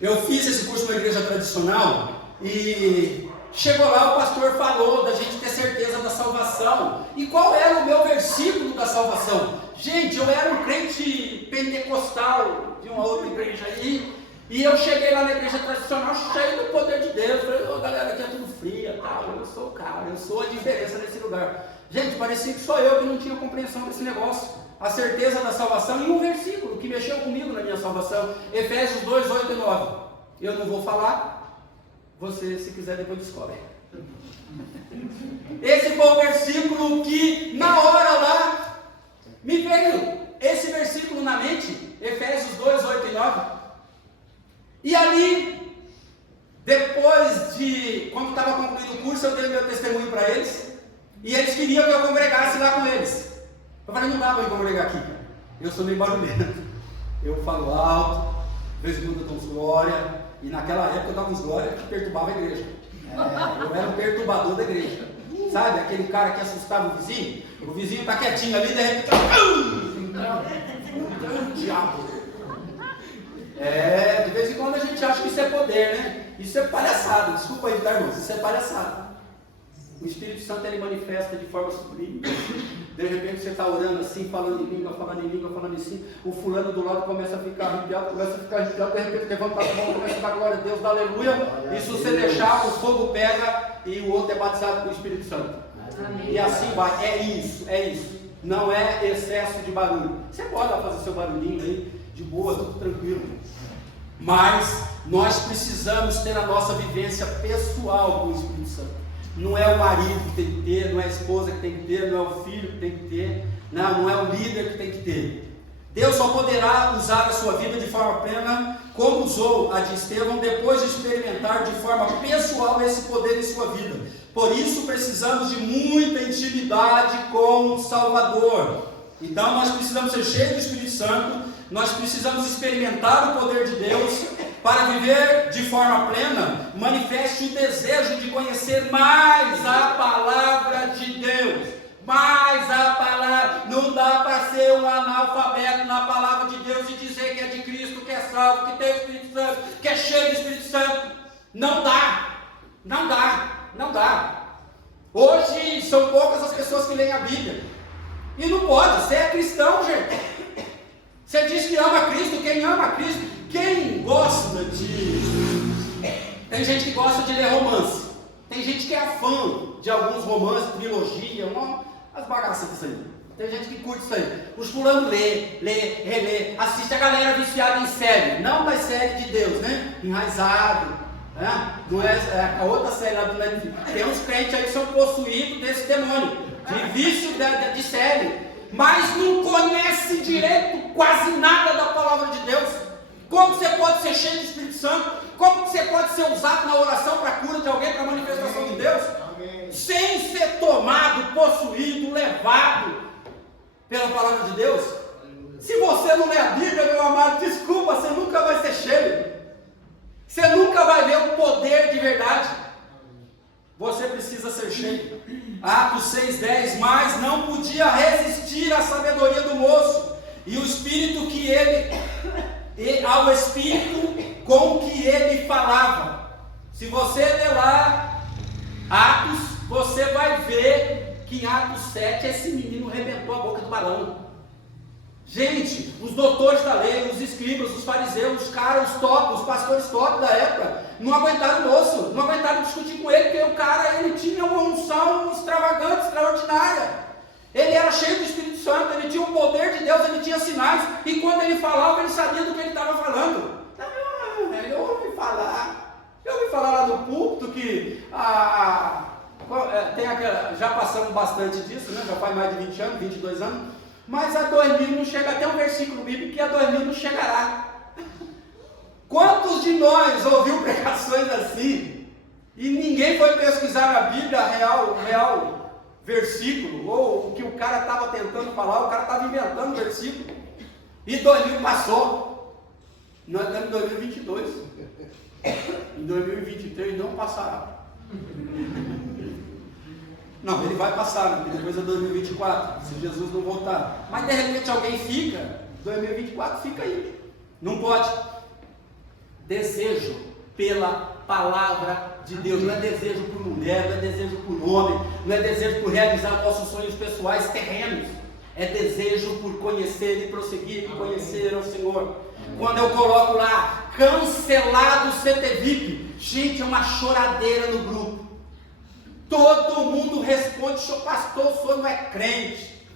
Eu fiz esse curso na igreja tradicional e chegou lá, o pastor falou da gente ter certeza da salvação. E qual era o meu versículo da salvação? Gente, eu era um crente pentecostal de uma outra igreja aí, e eu cheguei lá na igreja tradicional cheio do poder de Deus. Falei: galera, aqui é tudo fria, tal. Eu sou o cara, eu sou a diferença nesse lugar. Gente, parecia que só eu que não tinha compreensão desse negócio. A certeza da salvação, e um versículo que mexeu comigo na minha salvação, Efésios 2:8 e 9. Eu não vou falar, você, se quiser, depois descobre. Esse foi o versículo que na hora lá me veio esse versículo na mente, Efésios 2:8 e 9. E ali, depois de, quando estava concluindo o curso, eu dei meu testemunho para eles, e eles queriam que eu congregasse lá com eles. Eu falei: não dá para eu congregar aqui, eu sou meio barulhento, eu falo alto, de vez em quando eu dou uns glória, e naquela época eu dava uns glória que perturbava a igreja. Eu era um perturbador da igreja, sabe, aquele cara que assustava o vizinho está quietinho ali, de repente, diabo. De vez em quando a gente acha que isso é poder, né? Isso é palhaçada, desculpa aí, tá, irmãos? Isso é palhaçada. O Espírito Santo, ele manifesta de forma sublime. De repente você está orando assim, falando em língua, falando assim. O fulano do lado começa a ficar arrepiado, de repente levanta a mão, começa a dar glória a Deus, dá aleluia. E se você deixar, o fogo pega e o outro é batizado com o Espírito Santo. Amém. E assim vai. É isso. Não é excesso de barulho. Você pode lá fazer seu barulhinho aí, de boa, tudo tranquilo. Mas nós precisamos ter a nossa vivência pessoal com o Espírito Santo. Não é o marido que tem que ter, não é a esposa que tem que ter, não é o filho que tem que ter, não é o líder que tem que ter. Deus só poderá usar a sua vida de forma plena, como usou a de Estevão, depois de experimentar de forma pessoal esse poder em sua vida. Por isso precisamos de muita intimidade com o Salvador. Então nós precisamos ser cheios do Espírito Santo, nós precisamos experimentar o poder de Deus. Para viver de forma plena, manifeste o desejo de conhecer mais a palavra de Deus. Mais a palavra salvo, que tem o Espírito Santo, que é cheio do Espírito Santo. Não dá, não dá, não dá. Hoje são poucas as pessoas que leem a Bíblia. E não pode, você é cristão, gente. Você diz que ama Cristo, quem ama Cristo, quem gosta de... Tem gente que gosta de ler romance. Tem gente que é fã de alguns romances, trilogia, as bagaças disso aí. Tem gente que curte isso aí. Os fulanos lê, relê, assiste a galera viciada em série. Não das séries de Deus, né? Enraizado. Né? Não é a outra série lá do Netflix. Tem uns crentes aí que são possuídos desse demônio, de vício de série. Mas não conhece direito quase nada da palavra de Deus. Como você pode ser cheio do Espírito Santo? Como você pode ser usado na oração para a cura de alguém, para a manifestação de Deus? Amém. Sem ser tomado, possuído, levado pela palavra de Deus. Se você não lê a Bíblia, meu amado, desculpa, você nunca vai ser cheio. Você nunca vai ver o poder de verdade. Você precisa ser cheio. Atos 6,10, mas não podia resistir à sabedoria do moço e o espírito que ao espírito com que ele falava. Se você ler lá Atos, você vai ver que em Atos 7 esse menino rebentou a boca do balão. Gente, os doutores da lei, os escribas, os fariseus, os caras, os pastores top da época, não aguentaram o moço, não aguentaram discutir com ele, porque o cara, ele tinha uma unção extravagante, extraordinária. Ele era cheio do Espírito Santo, ele tinha o poder de Deus, ele tinha sinais, e quando ele falava, ele sabia do que ele estava falando. Eu ouvi falar lá no púlpito que já passamos bastante disso, né? Já faz mais de 20 anos, 22 anos, mas a 2000 não chega, até um versículo bíblico que a 2000 não chegará. Quantos de nós ouviu pregações assim, e ninguém foi pesquisar na Bíblia real versículo, ou o que o cara estava tentando falar, o cara estava inventando o versículo, e 2000 passou, nós estamos em 2022, em 2023 não passará. Não, ele vai passar, né? Porque depois é 2024, se Jesus não voltar. Mas de repente alguém fica, 2024 fica aí. Não pode. Desejo pela palavra de Deus. Não é desejo por mulher, não é desejo por homem, não é desejo por realizar nossos sonhos pessoais terrenos. É desejo por conhecer e prosseguir e conhecer ao Senhor. Quando eu coloco lá, cancelado CTVIP, gente, é uma choradeira no grupo. Todo mundo responde, seu pastor, o senhor não é crente.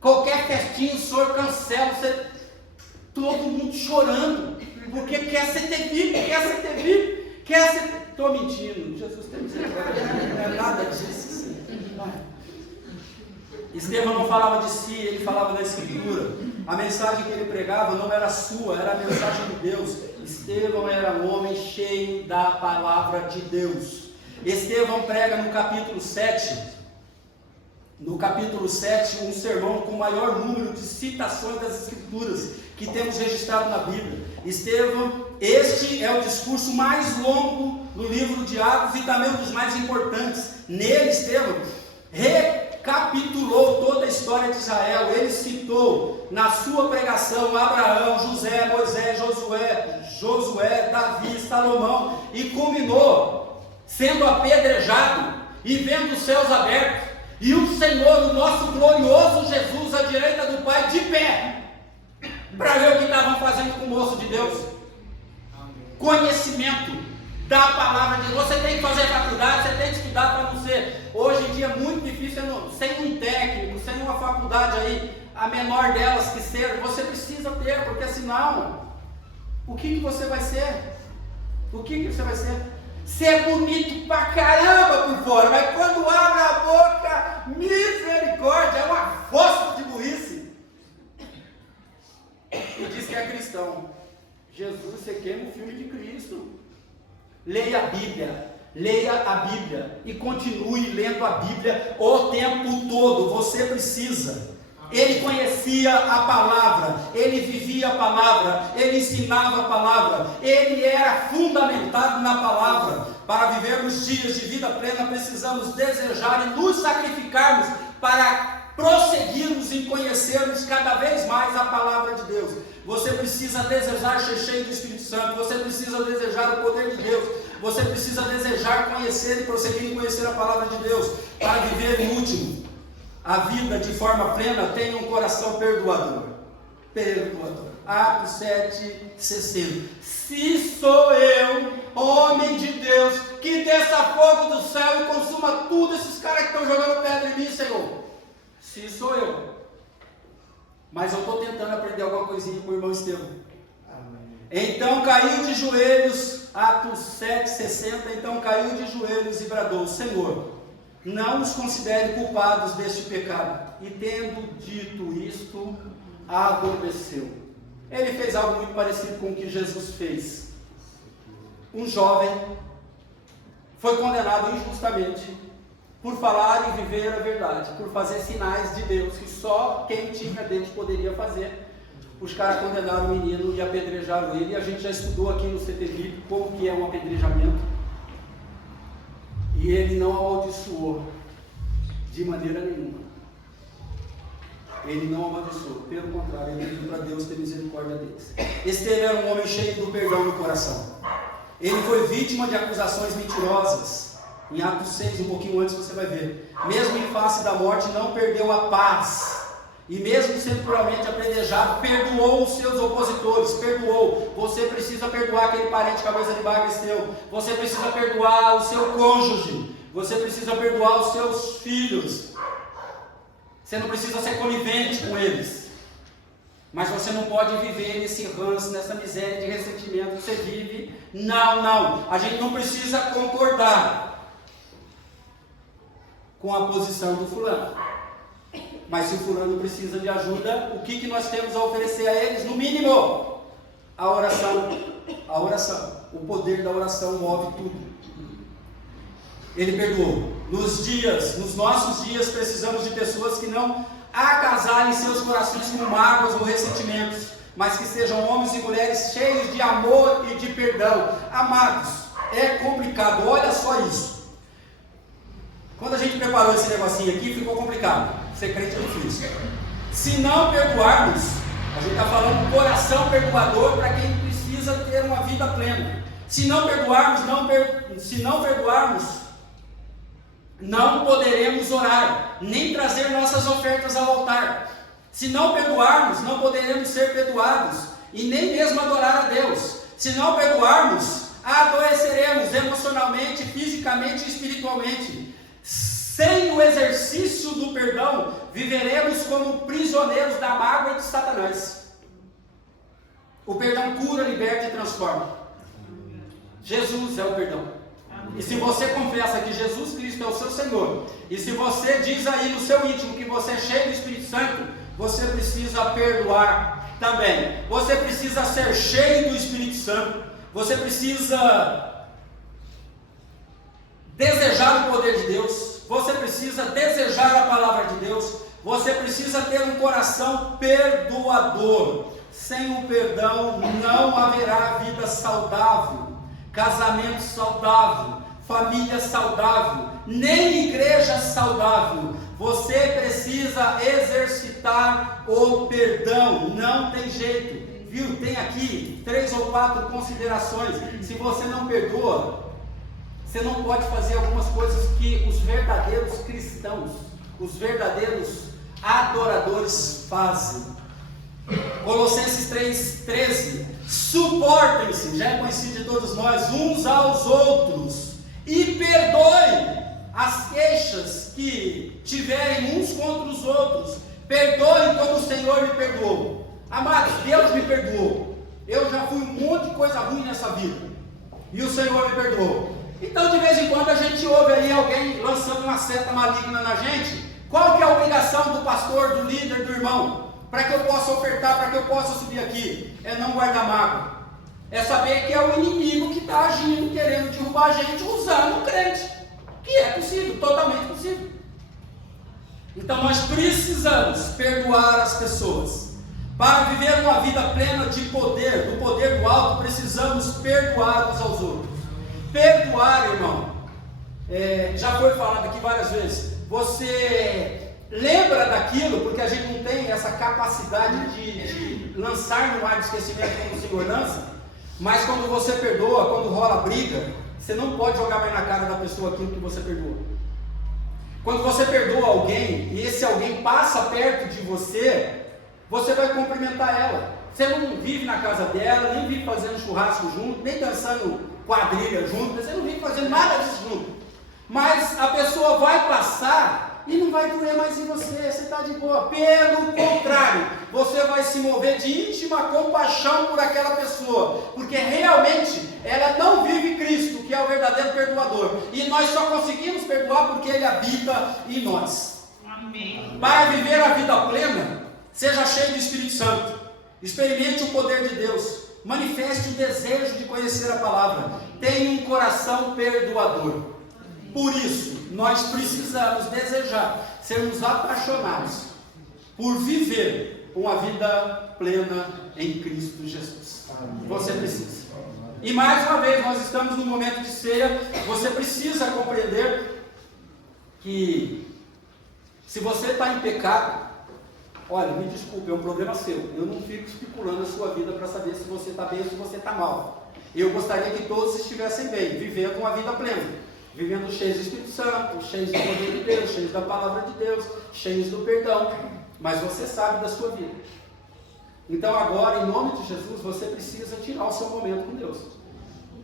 Qualquer festinha, o senhor cancela. Todo mundo chorando, porque quer CTVIP, Estou mentindo, Jesus tem misericórdia, não é nada disso. Estevão não falava de si, ele falava da Escritura. A mensagem que ele pregava não era sua, era a mensagem de Deus. Estevão era um homem cheio da palavra de Deus. Estevão prega no capítulo 7, um sermão com o maior número de citações das Escrituras que temos registrado na Bíblia. Estevão, este é o discurso mais longo no livro de Atos e também um dos mais importantes. Nele, Estevão recapitulou toda a história de Israel. Ele citou na sua pregação Abraão, José, Moisés, Josué, Davi, Salomão, e culminou sendo apedrejado e vendo os céus abertos, e o Senhor, o nosso glorioso Jesus, à direita do Pai, de pé, para ver o que estavam fazendo com o moço de Deus. Conhecimento da palavra de Deus. Você tem que fazer faculdade, você tem que estudar para não ser. Hoje em dia é muito difícil, sem um técnico, sem uma faculdade aí, a menor delas que seja, você precisa ter, porque senão, o que você vai ser? O que você vai ser? Você é bonito pra caramba por fora, mas quando abre a boca, misericórdia, é uma fossa de burrice. E diz que é cristão. Jesus, você queima o filme de Cristo. Leia a Bíblia e continue lendo a Bíblia o tempo todo. Você precisa. Ele conhecia a palavra, ele vivia a palavra, ele ensinava a palavra, ele era fundamentado na palavra. Para vivermos dias de vida plena, precisamos desejar e nos sacrificarmos para prosseguirmos em conhecermos cada vez mais a palavra de Deus. Você precisa desejar ser cheio do Espírito Santo. Você precisa desejar o poder de Deus. Você precisa desejar conhecer e prosseguir em conhecer a palavra de Deus. Para viver em último a vida de forma plena, tenha um coração perdoador. Perdoador. Atos 7:60. Se sou eu, homem de Deus, que desça fogo do céu e consuma tudo esses caras que estão jogando pedra em mim, Senhor. Se sou eu. Mas eu estou tentando aprender alguma coisinha com o irmão Estevão. Então caiu de joelhos, Atos 7:60. Então caiu de joelhos e bradou: Senhor, não os considere culpados deste pecado. E tendo dito isto, adormeceu. Ele fez algo muito parecido com o que Jesus fez. Um jovem foi condenado injustamente por falar e viver a verdade, por fazer sinais de Deus, que só quem tinha Deus poderia fazer. Os caras condenaram o menino e apedrejaram ele, e a gente já estudou aqui no CTV como que é um apedrejamento, e ele não amaldiçoou de maneira nenhuma. Ele não amaldiçoou, pelo contrário, ele pediu para Deus ter misericórdia deles. Estevão era um homem cheio do perdão no coração. Ele foi vítima de acusações mentirosas. Em Atos 6, um pouquinho antes, você vai ver. Mesmo em face da morte, não perdeu a paz. E mesmo sendo cruelmente apedrejado, perdoou os seus opositores. Perdoou. Você precisa perdoar aquele parente cabeça de baga seu. Você precisa perdoar o seu cônjuge. Você precisa perdoar os seus filhos. Você não precisa ser conivente com eles. Mas você não pode viver nesse ranço, nessa miséria de ressentimento que você vive. Não. A gente não precisa concordar com a posição do fulano. Mas se o fulano precisa de ajuda, o que nós temos a oferecer a eles? No mínimo, a oração. A oração. O poder da oração move tudo. Ele perdoou. Nos nossos dias, precisamos de pessoas que não agasalhem seus corações com mágoas ou ressentimentos, mas que sejam homens e mulheres cheios de amor e de perdão. Amados, é complicado, olha só isso. Quando a gente preparou esse negocinho aqui, ficou complicado. Ser crente é difícil. Se não perdoarmos, a gente está falando coração perdoador para quem precisa ter uma vida plena. Se não perdoarmos, não poderemos orar, nem trazer nossas ofertas ao altar. Se não perdoarmos, não poderemos ser perdoados, e nem mesmo adorar a Deus. Se não perdoarmos, adoeceremos emocionalmente, fisicamente e espiritualmente. Sem o exercício do perdão, viveremos como prisioneiros da mágoa e de Satanás. O perdão cura, liberta e transforma. Jesus é o perdão. E se você confessa que Jesus Cristo é o seu Senhor, e se você diz aí no seu íntimo que você é cheio do Espírito Santo, você precisa perdoar também. Você precisa ser cheio do Espírito Santo. Você precisa desejar o poder de Deus. Você precisa desejar a palavra de Deus. Você precisa ter um coração perdoador. Sem o perdão não haverá vida saudável, casamento saudável, família saudável, nem igreja saudável. Você precisa exercitar o perdão, não tem jeito, viu? Tem aqui 3 ou 4 considerações. Se você não perdoa, você não pode fazer algumas coisas que os verdadeiros cristãos, os verdadeiros adoradores fazem. Colossenses 3:13. Suportem-se, já é conhecido de todos nós, uns aos outros, e perdoem as queixas que tiverem uns contra os outros. Perdoem como o Senhor me perdoou. Amados, Deus me perdoou. Eu já fui um monte de coisa ruim nessa vida, e o Senhor me perdoou. Então de vez em quando a gente ouve aí alguém lançando uma seta maligna na gente. Qual que é a obrigação do pastor, do líder, do irmão? Para que eu possa ofertar, para que eu possa subir aqui? É não guardar mágoa. É saber que é o inimigo que está agindo, querendo derrubar a gente, usando o crente. Que é possível, totalmente possível. Então nós precisamos perdoar as pessoas. Para viver uma vida plena de poder, do poder do alto, precisamos perdoar uns aos outros. Perdoar, irmão, já foi falado aqui várias vezes. Você lembra daquilo, porque a gente não tem essa capacidade de lançar no mar de esquecimento como o Senhor lança, mas quando você perdoa, quando rola briga, você não pode jogar mais na cara da pessoa aquilo que você perdoa. Quando você perdoa alguém, e esse alguém passa perto de você, você vai cumprimentar ela. Você não vive na casa dela, nem vive fazendo churrasco junto, nem dançando quadrilha junto, você não vive fazendo nada disso junto. Mas a pessoa vai passar e não vai doer mais em você está de boa. Pelo contrário, você vai se mover de íntima compaixão por aquela pessoa, porque realmente ela não vive Cristo, que é o verdadeiro perdoador. E nós só conseguimos perdoar porque Ele habita em nós. Amém. Para viver a vida plena, seja cheio do Espírito Santo. Experimente o poder de Deus, manifeste o desejo de conhecer a palavra, tenha um coração perdoador. Por isso, nós precisamos desejar, sermos apaixonados por viver uma vida plena em Cristo Jesus. Você precisa. E mais uma vez, nós estamos no momento de ceia, você precisa compreender que se você está em pecado, olha, me desculpe, é um problema seu. Eu não fico especulando a sua vida para saber se você está bem ou se você está mal. Eu gostaria que todos estivessem bem, vivendo uma vida plena. Vivendo cheios do Espírito Santo, cheios do poder de Deus, cheios da palavra de Deus, cheios do perdão. Mas você sabe da sua vida. Então agora, em nome de Jesus, você precisa tirar o seu momento com Deus.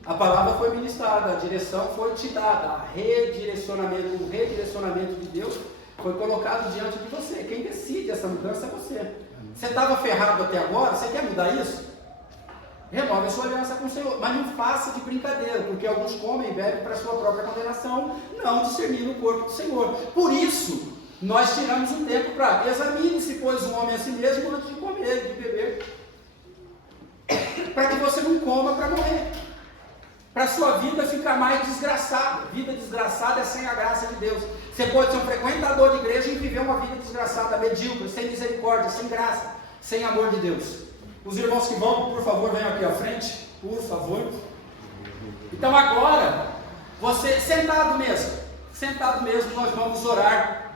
A palavra foi ministrada, a direção foi te dada, o redirecionamento de Deus foi colocado diante de você. Quem decide essa mudança é você. Você estava ferrado até agora, você quer mudar isso? Renove a sua aliança com o Senhor, mas não faça de brincadeira, porque alguns comem e bebem para a sua própria condenação, não discernindo o corpo do Senhor. Por isso, nós tiramos um tempo para examine-se, pois, o homem a si mesmo antes de comer, de beber, para que você não coma para morrer, para a sua vida ficar mais desgraçada. Vida desgraçada é sem a graça de Deus. Você pode ser um frequentador de igreja e viver uma vida desgraçada, medíocre, sem misericórdia, sem graça, sem amor de Deus. Os irmãos que vão, por favor, venham aqui à frente, por favor. Então agora, você sentado mesmo, nós vamos orar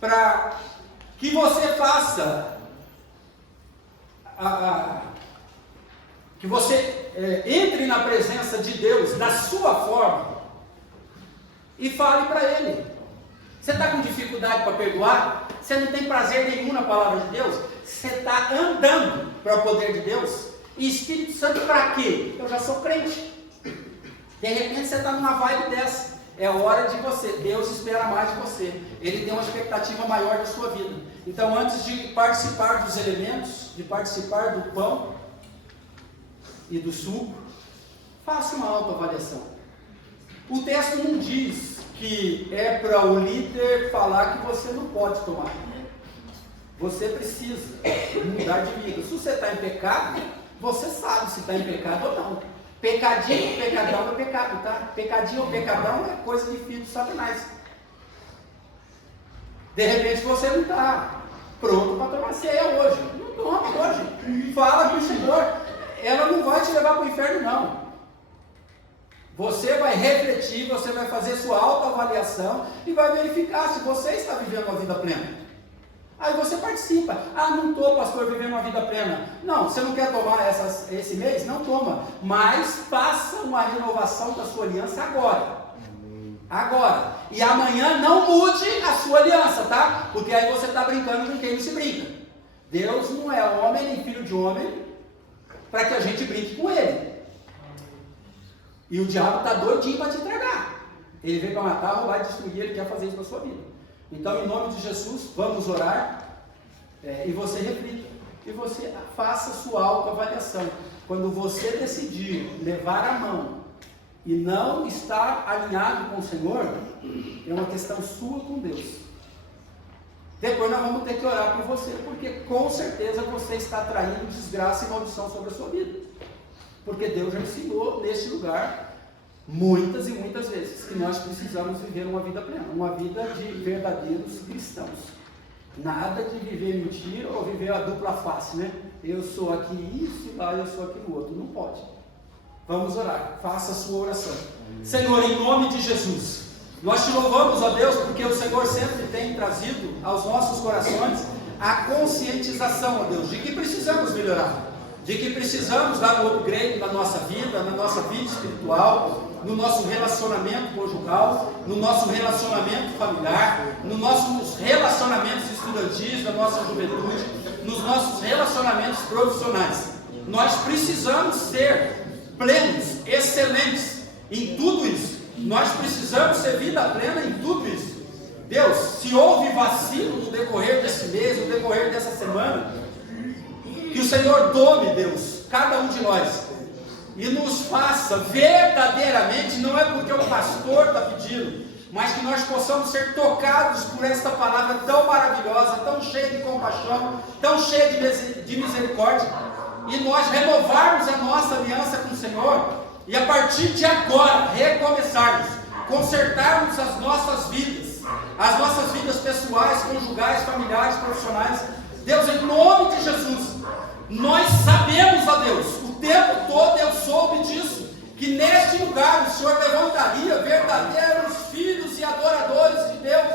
para que você faça, que você entre na presença de Deus da sua forma e fale para Ele. Você está com dificuldade para perdoar? Você não tem prazer nenhum na palavra de Deus? Você está andando para o poder de Deus? E Espírito Santo para quê? Eu já sou crente. De repente você está numa vibe dessa. É hora de você. Deus espera mais de você. Ele tem uma expectativa maior da sua vida. Então, antes de participar dos elementos, de participar do pão e do suco, faça uma autoavaliação. O texto não diz que é para o líder falar que você não pode tomar. Você precisa mudar de vida. Se você está em pecado, você sabe se está em pecado ou não. Pecadinho ou pecadão é pecado, tá? Pecadinho ou pecadão é coisa de filho de Satanás. De repente você não está pronto para tomar ceia hoje. Não toma hoje. Fala com o Senhor. Ela não vai te levar para o inferno, não. Você vai refletir, você vai fazer sua autoavaliação e vai verificar se você está vivendo uma vida plena. Aí você participa. Ah, não estou, pastor, vivendo uma vida plena. Não, você não quer tomar esse mês? Não toma. Mas faça uma renovação da sua aliança agora. Agora. E amanhã não mude a sua aliança, tá? Porque aí você está brincando com quem não se brinca. Deus não é homem nem filho de homem para que a gente brinque com Ele. E o diabo está doidinho para te entregar. Ele veio para matar, roubar e destruir. Ele quer fazer isso na sua vida. Então, em nome de Jesus, vamos orar e você reflita. E você faça sua autoavaliação. Quando você decidir levar a mão e não estar alinhado com o Senhor, é uma questão sua com Deus. Depois nós vamos ter que orar por você, porque com certeza você está traindo desgraça e maldição sobre a sua vida. Porque Deus já ensinou neste lugar muitas e muitas vezes que nós precisamos viver uma vida plena, uma vida de verdadeiros cristãos. Nada de viver mentira ou viver a dupla face, né? Eu sou aqui isso e lá eu sou aqui no outro. Não pode. Vamos orar. Faça a sua oração. Senhor, em nome de Jesus, Nós te louvamos, ó Deus, porque o Senhor sempre tem trazido aos nossos corações a conscientização, ó Deus, de que precisamos melhorar, de que precisamos dar um upgrade na nossa vida espiritual, no nosso relacionamento conjugal, no nosso relacionamento familiar, nos nossos relacionamentos estudantis, da nossa juventude, nos nossos relacionamentos profissionais. Nós precisamos ser plenos, excelentes em tudo isso. Nós precisamos ser vida plena em tudo isso. Deus, se houve vacilo no decorrer desse mês, no decorrer dessa semana, que o Senhor tome, Deus, cada um de nós e nos faça verdadeiramente, não é porque o pastor está pedindo, mas que nós possamos ser tocados por esta palavra tão maravilhosa, tão cheia de compaixão, tão cheia de misericórdia, e nós renovarmos a nossa aliança com o Senhor, e a partir de agora recomeçarmos, consertarmos as nossas vidas pessoais, conjugais, familiares, profissionais. Deus, em nome de Jesus, nós sabemos, ó Deus, o tempo todo eu soube disso, que neste lugar o Senhor levantaria verdadeiros filhos e adoradores de Deus,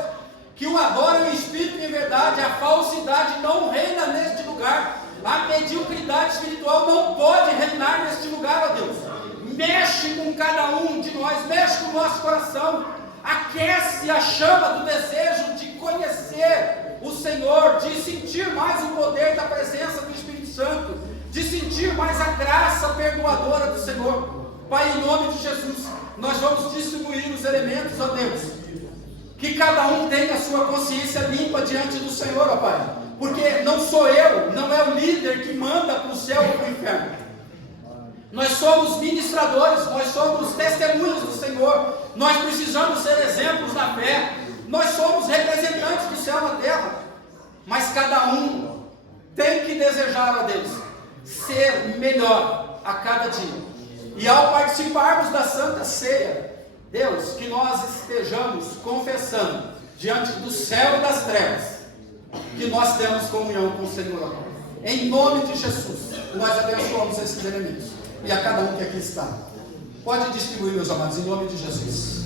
que o adoram em espírito e em verdade. A falsidade não reina neste lugar, a mediocridade espiritual não pode reinar neste lugar, ó Deus. Mexe com cada um de nós, mexe com o nosso coração, aquece a chama do desejo de conhecer o Senhor, de sentir mais o poder da presença do Espírito Santo, de sentir mais a graça perdoadora do Senhor. Pai, em nome de Jesus, nós vamos distribuir os elementos, ó Deus, que cada um tenha a sua consciência limpa diante do Senhor, ó Pai, porque não sou eu, não é o líder que manda para o céu ou para o inferno. Nós somos ministradores, nós somos testemunhas do Senhor, nós precisamos ser exemplos da fé, nós somos representantes do céu na terra, mas cada um tem que desejar a Deus ser melhor a cada dia, e ao participarmos da Santa Ceia, Deus, que nós estejamos confessando diante do céu e das trevas, que nós temos comunhão com o Senhor. Em nome de Jesus, nós abençoamos esses elementos, e a cada um que aqui está. Pode distribuir, meus amados, em nome de Jesus.